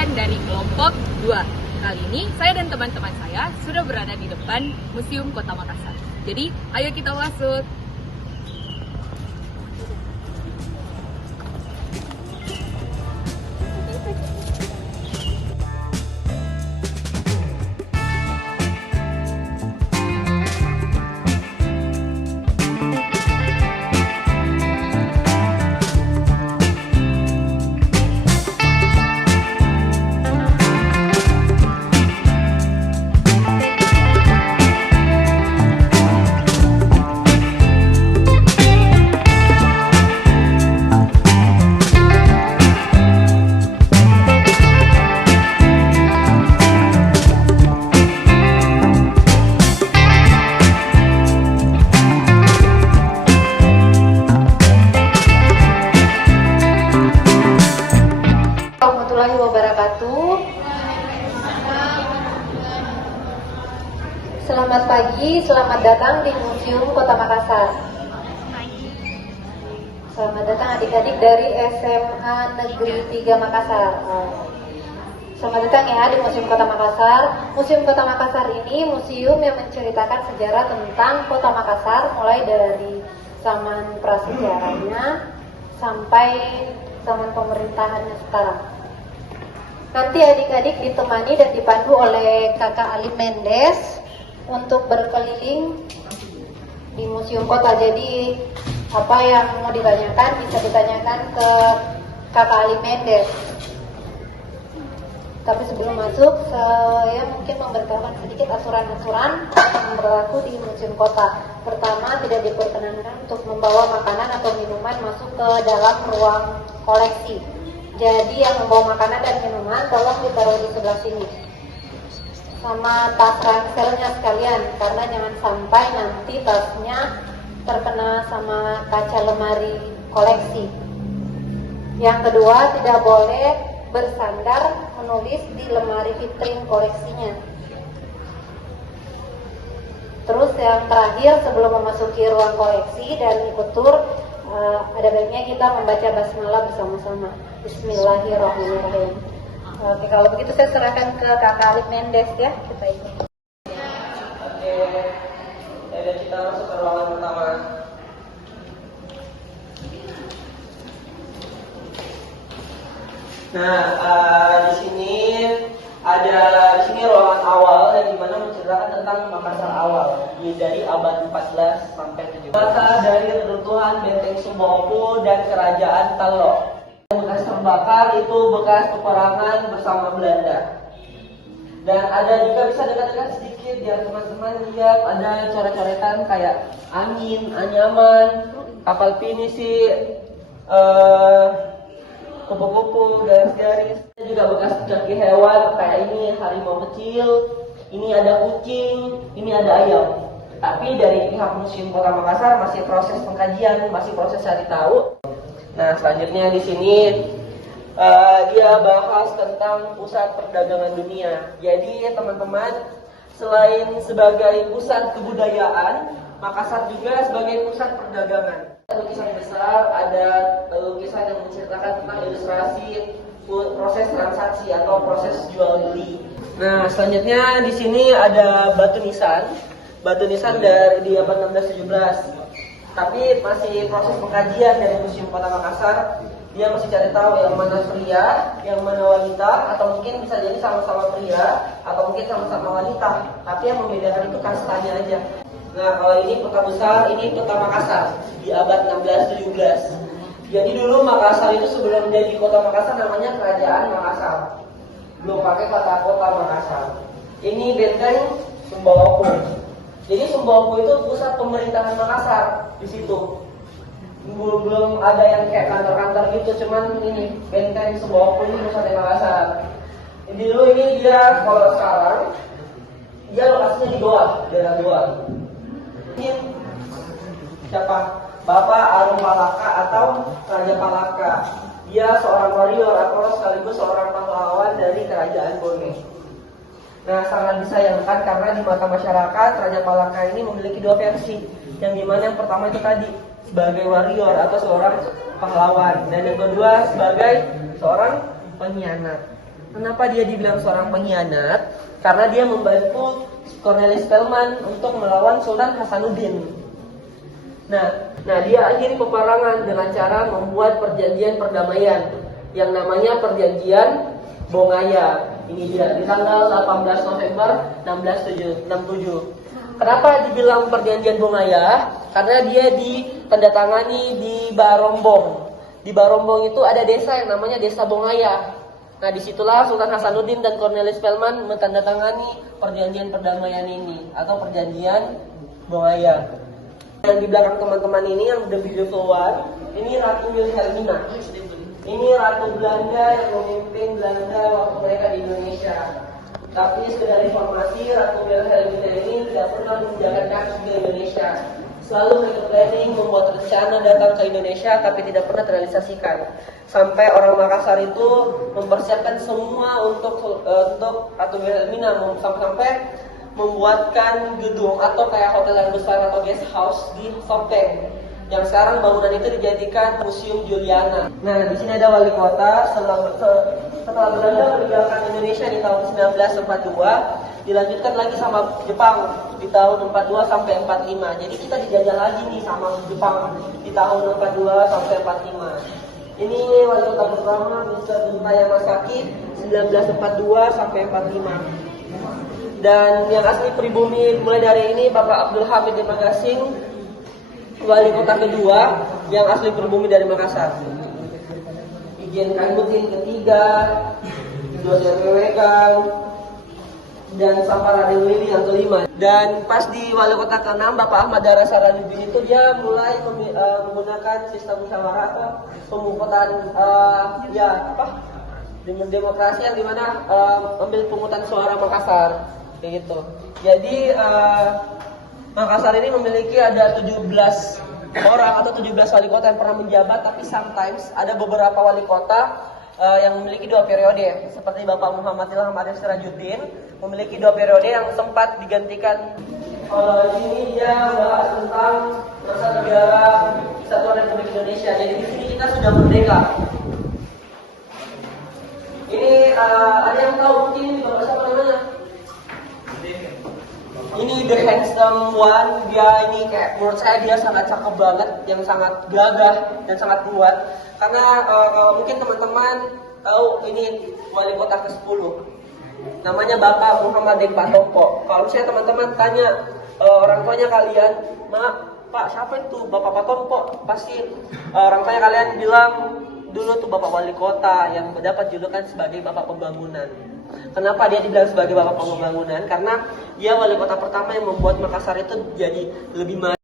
pasukan dari kelompok 2. Kali ini saya dan teman-teman saya sudah berada di depan Museum Kota Makassar. Jadi, ayo kita masuk. Warahmatullahi wabarakatuh. Selamat pagi, selamat datang di Museum Kota Makassar. Selamat datang adik-adik dari SMA Negeri 3 Makassar. Selamat datang ya di Museum Kota Makassar. Museum Kota Makassar ini museum yang menceritakan sejarah tentang Kota Makassar, mulai dari zaman prasejarahnya sampai zaman pemerintahannya sekarang. Nanti adik-adik ditemani dan dipandu oleh Kakak Ali Mendes untuk berkeliling di Museum Kota. Jadi apa yang mau ditanyakan bisa ditanyakan ke Kakak Ali Mendes. Tapi sebelum masuk, saya mungkin memberitahukan sedikit aturan-aturan yang berlaku di Museum Kota. Pertama, tidak diperkenankan untuk membawa makanan atau minuman masuk ke dalam ruang koleksi. Jadi yang membawa makanan dan minuman tolong ditaruh di sebelah sini. Sama tas ranselnya sekalian, karena jangan sampai nanti tasnya terkena sama kaca lemari koleksi. Yang kedua, tidak boleh bersandar menulis di lemari vitrin koleksinya. Terus yang terakhir, sebelum memasuki ruang koleksi dan ikut tur, ada baiknya kita membaca basmalah bersama-sama. Bismillahirrahmanirrahim. Oke, kalau begitu saya serahkan ke Kakak Ali Mendes ya. Kita ikut. Oke, jadi kita masuk ke ruangan pertama. Nah, di sini ruangan awal yang dimana menceritakan tentang Makassar awal dari abad 14 sampai 17. Masa dari reruntuhan Benteng Sumbawa dan Kerajaan Talok. Bekas terbakar itu bekas peperangan bersama Belanda. Dan ada juga bisa dekat-dekat sedikit biar teman-teman lihat ada coret-coretan kayak angin, anyaman, kapal pinisi, kupu-kupu, garis-garis. Juga bekas kaki hewan kayak ini harimau kecil, ini ada kucing, ini ada ayam. Tapi dari pihak Museum Kota Makassar masih proses pengkajian, masih proses cari tahu. Nah, selanjutnya di sini dia bahas tentang pusat perdagangan dunia. Jadi teman-teman, selain sebagai pusat kebudayaan, Makassar juga sebagai pusat perdagangan. Lukisan besar, ada lukisan yang menceritakan tentang ilustrasi proses transaksi atau proses jual beli. Nah, selanjutnya di sini ada batu nisan dari di abad 16-17. Tapi masih proses pengkajian dari Museum Kota Makassar. Dia masih cari tahu yang mana pria, yang mana wanita, atau mungkin bisa jadi sama-sama pria, atau mungkin sama-sama wanita. Tapi yang membedakan itu kastanya aja. Nah, kalau ini kota besar, ini Kota Makassar di abad 16-17. Jadi dulu Makassar itu sebelum menjadi Kota Makassar namanya Kerajaan Makassar. Belum pakai kota Makassar. Ini Benteng Sumbawa. Jadi Sumbawa itu pusat pemerintahan Makassar di situ. Belum ada yang kayak kantor-kantor gitu, cuman ini Benteng Sumbawa ini pusatnya Makassar. Jadi dulu ini dia, kalau sekarang dia lokasinya di Goa, daerah Goa. Ini siapa? Bapak Arum Palaka atau Raja Palaka. Dia seorang warrior atau sekaligus seorang pahlawan dari Kerajaan Bone. Nah, sangat disayangkan karena di mata masyarakat Raja Palaka ini memiliki dua versi. Yang dimana yang pertama itu tadi sebagai warrior atau seorang pahlawan, dan yang kedua sebagai seorang pengkhianat. Kenapa dia dibilang seorang pengkhianat? Karena dia membantu Cornelis Spelman untuk melawan Sultan Hasanuddin. Nah, dia akhiri peperangan dengan cara membuat perjanjian perdamaian yang namanya Perjanjian Bongaya. Ini dia di tanggal 18 November 1667. Kenapa dibilang Perjanjian Bongaya? Karena dia ditandatangani di Barombong. Di Barombong itu ada desa yang namanya Desa Bongaya. Nah, disitulah Sultan Hasanuddin dan Cornelis Spelman menandatangani perjanjian perdamaian ini atau Perjanjian Bongaya. Yang di belakang teman-teman ini yang udah video keluar, ini Ratu Wilhelmina. Ini Ratu Belanda yang memimpin Belanda waktu mereka di Indonesia. Tapi sekedar informasi, Ratu Wilhelmina ini tidak pernah menjaga kaki di Indonesia. Selalu mereka planning, membuat rencana datang ke Indonesia, tapi tidak pernah terrealisasikan. Sampai orang Makassar itu mempersiapkan semua untuk Ratu Wilhelmina, sampai membuatkan gedung atau kayak hotel yang besar atau guest house di Sopeng. Yang sekarang bangunan itu dijadikan Museum Juliana. Nah, di sini ada wali kota. Setelah Belanda meninggalkan Indonesia di tahun 1942, dilanjutkan lagi sama Jepang di tahun 42 sampai 45. Jadi kita dijajah lagi nih sama Jepang di tahun 42 sampai 45. Ini wali kota pertama Mr. Buntaya Masaki 1942 sampai 45. Dan yang asli pribumi mulai dari ini Bapak Abdul Hamid Magassing, wali kota kedua yang asli pribumi dari Makassar. Ijen Kaimutin ketiga, Dosen Wewegang, dan Sampar Raden Lili yang kelima. Dan pas di wali kota ke-6 Bapak Ahmad Dara Sarajuddin itu dia mulai menggunakan sistem musyawarah atau pemungutan demokrasi yang dimana ambil pemungutan suara Makassar. Kayak gitu. Jadi Makassar ini memiliki ada 17 orang atau 17 wali kota yang pernah menjabat, tapi sometimes ada beberapa wali kota yang memiliki 2 periode, seperti Bapak Muhammad Ilham Arif Sirajuddin memiliki 2 periode yang sempat digantikan. Di sini dia bahas tentang masa negara Kesatuan Republik Indonesia. Jadi di sini kita sudah merdeka. Ini ada yang tahu mungkin ini Bapak siapa namanya? Ini The Handsome One. Dia ini kayak menurut saya dia sangat cakep banget, yang sangat gagah dan sangat kuat. Karena mungkin teman-teman tahu ini wali kota ke-10. Namanya Bapak Muhammad Dek Patopo. Kalau saya teman-teman tanya orang tuanya kalian, "Mak, Pak, siapa itu Bapak Patopo?" Pasti orang tuanya kalian bilang dulu tuh Bapak wali kota yang mendapat julukan sebagai Bapak Pembangunan. Kenapa dia dibilang sebagai Bapak Pembangunan? Karena dia wali kota pertama yang membuat Makassar itu jadi lebih maju.